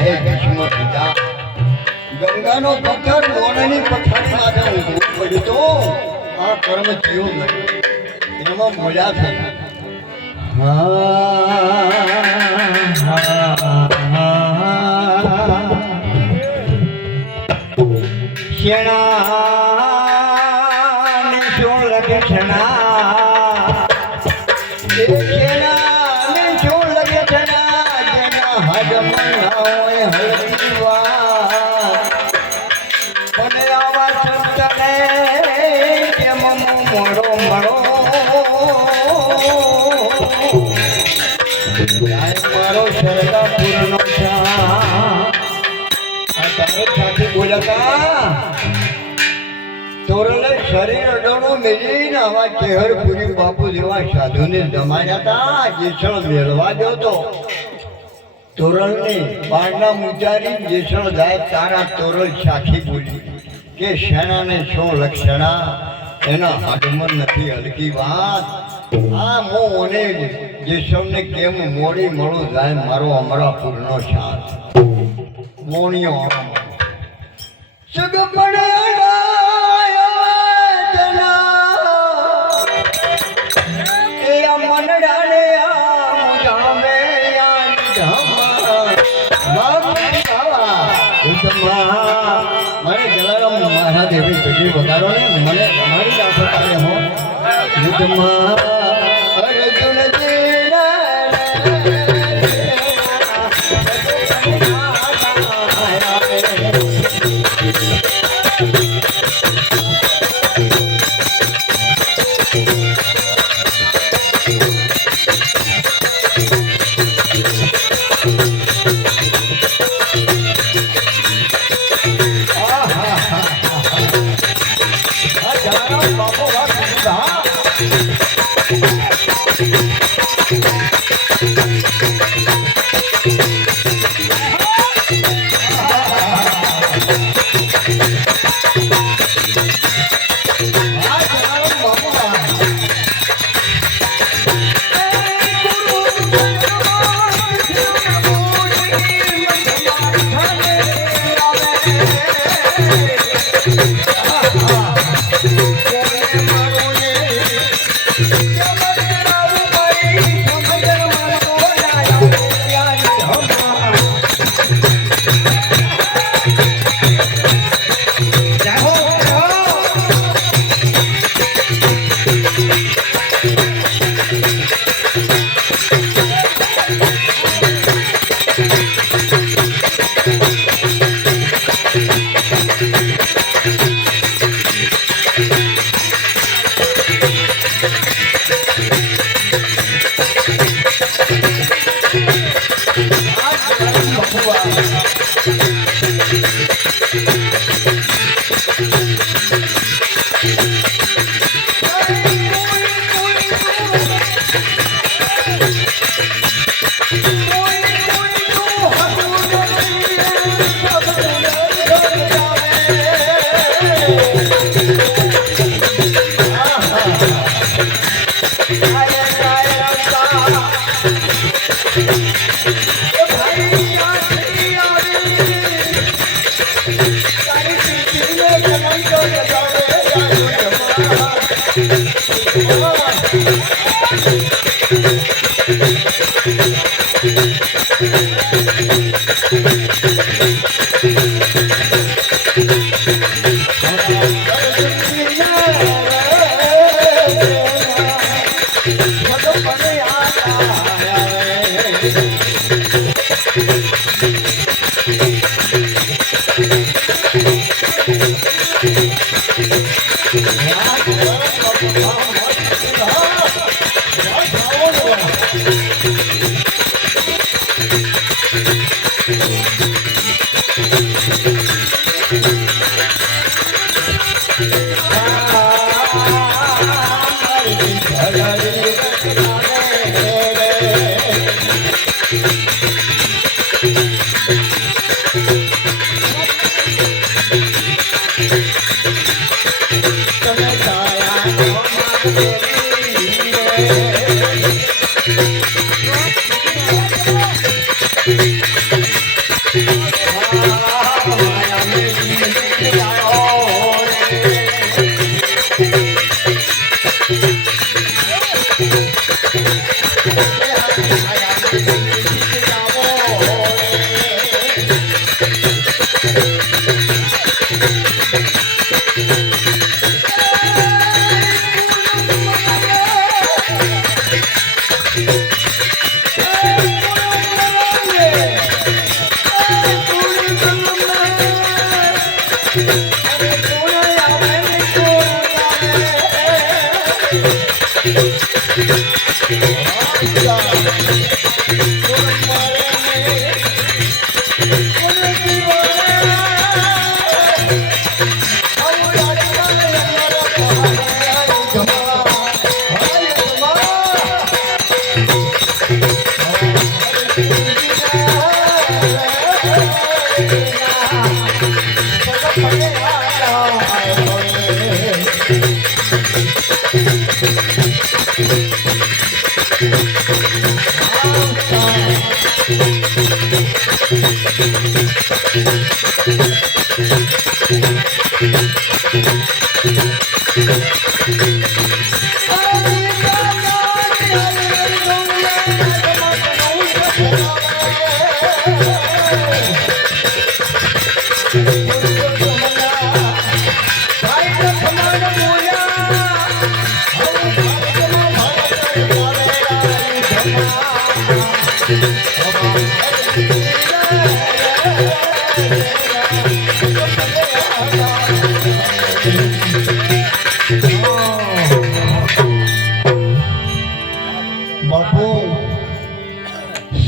હે ભીષ્મ પિતા ગંગાનો પથ્થર મોણની પથારીમાં જો ઊભું પડ્યું તો આ કર્મ થયું નથી એમાં મજા થઈ મારો શરદાપુરનો તોરલે શરીર અડોણો મેળવીને આવા કેહરપુરી બાપુ જેવા સાધુને જમાડ્યા હતા જેસળ મેળવા ગયો તો તોરલને બારના મુજારી જેસળ જાય તારા તોરલ સાખી બોલી કે શેણાને શું લક્ષણા એના હાડમાં નથી હલકી વાત આ મોને જેસળને કેમ મોડી મળું જાય મારો અમરાપુરનો સાથ મોણીઓ સગપણે મને જલારામ મહારાજ એવી સજી વગાડો ને મને અમારી આશો કરે હો યુદ્ધમાં અર્જુન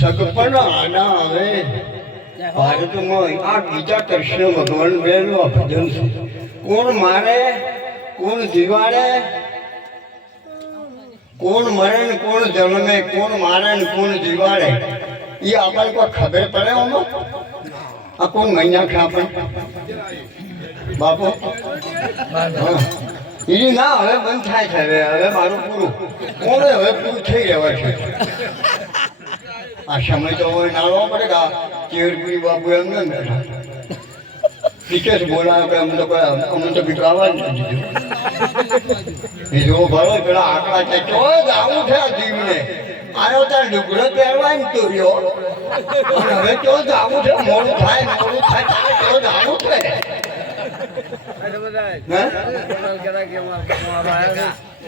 સગપણ આના હવે ભારતમાં આ બીજા કૃષ્ણ ભગવાન બેનો ભજન છે. કોણ મારે કોણ જીવાડે, કોણ મરે ને કોણ જન્મે, કોણ મારે ને કોણ જીવાડે, એ આપણને કોઈ ખબર પડે આમાં? આ કોણ મહી નાખે આપણને બાપુ? એ ના હવે બંધ થાય છે. હવે મારું પૂરું કોણ હવે પૂરું થઈ રહેવા છે. આ સમય તો હવે નાળવા પડે કે ચેરપુરી બાપુ એમને બેઠા ટીચર્સ બોલાવે કે અમને તો બીકરાવા જ નથી બીજો ભરો પેલા આંકડા છે તો જ આવું છે. આ જીવને આવ્યો ત્યાં લુગડો પહેરવાય ને તો રહ્યો, હવે તો જ આવું છે. મોડું થાય તો જ આવું છે.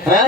હે